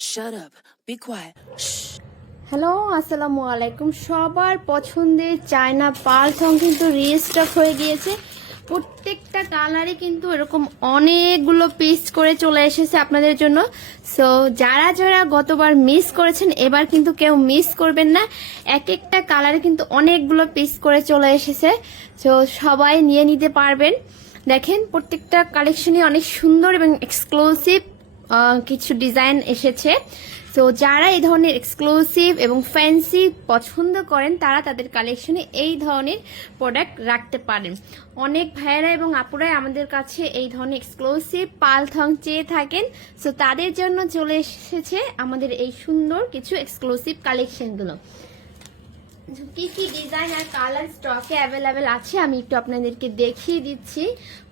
Shut up. Be quiet. Shh. Hello, আসসালামু আলাইকুম। সবার পছন্দের চায়না পার্ল থং কিন্তু রিস্টক হয়ে গিয়েছে। প্রত্যেকটা কালারে কিন্তু এরকম অনেকগুলো পিস করে চলে এসেছে আপনাদের জন্য। সো যারা যারা গতবার মিস করেছেন এবার কিন্তু কেউ মিস করবেন না। এক একটা কালারে কিন্তু অনেকগুলো পিস করে চলে এসেছে। সো সবাই নিয়ে নিতে পারবেন। দেখেন প্রত্যেকটা কালেকশনই অনেক সুন্দর এবং এক্সক্লুসিভ কিছু ডিজাইন এসেছে। তো যারা এই ধরনের এক্সক্লুসিভ এবং ফ্যান্সি পছন্দ করেন তারা তাদের কালেকশনে এই ধরনের প্রোডাক্ট রাখতে পারেন। অনেক ভাইয়েরা এবং আপুরাই আমাদের কাছে এই ধরনের এক্সক্লুসিভ পার্ল থং চেয়ে থাকেন। সো তাদের জন্য চলে এসেছে আমাদের এই সুন্দর কিছু এক্সক্লুসিভ কালেকশনগুলো। কি কি ডিজাইন আর কালার স্টকে অ্যাভেলেবেল আছে আমি একটু আপনাদেরকে দেখিয়ে দিচ্ছি।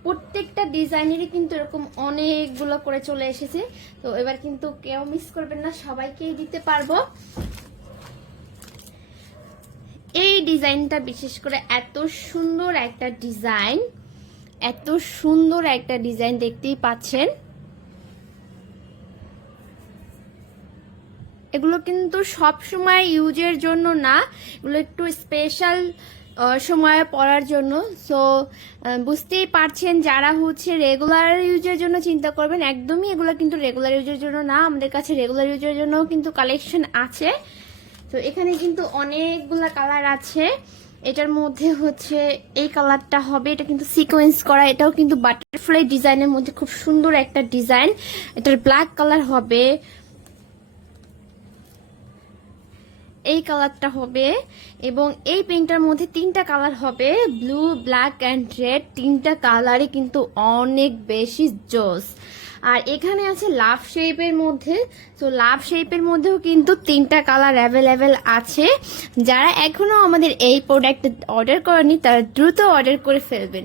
প্রত্যেকটা ডিজাইনেরই কিন্তু এরকম অনেকগুলো করে চলে এসেছে। তো এবার কিন্তু কেউ মিস করবেন না, সবাইকেই দিতে পারবো। এই ডিজাইনটা বিশেষ করে এত সুন্দর একটা ডিজাইন, এত সুন্দর একটা ডিজাইন দেখতেই পাচ্ছেন। এগুলো কিন্তু সব সময় ইউজের জন্য না, এগুলো একটু স্পেশাল সময়ে পরার জন্য। সো বুঝতেই পারছেন যারা হচ্ছে রেগুলার ইউজের জন্য চিন্তা করবেন, একদমই এগুলো কিন্তু রেগুলার ইউজের জন্য না। আমাদের কাছে রেগুলার ইউজের জন্য কিন্তু কালেকশন আছে। তো এখানে কিন্তু অনেকগুলা কালার আছে। এটার মধ্যে হচ্ছে এই কালারটা হবে, এটা কিন্তু সিকোয়েন্স করা, এটাও কিন্তু বাটারফ্লাই ডিজাইনের মধ্যে খুব সুন্দর একটা ডিজাইন। এটার ব্ল্যাক কালার হবে, এই কালারটা হবে, এবং এই পেনটার মধ্যে তিনটা কালার হবে, ব্লু, ব্ল্যাক অ্যান্ড রেড। তিনটা কালারই কিন্তু অনেক বেশি জোস। আর এখানে আছে লাভ শেপের মধ্যে। তো লাভ শেপের মধ্যেও কিন্তু তিনটা কালার অ্যাভেলেবেল আছে। যারা এখনো আমাদের এই প্রোডাক্ট অর্ডার করেনি তারা দ্রুত অর্ডার করে ফেলবেন।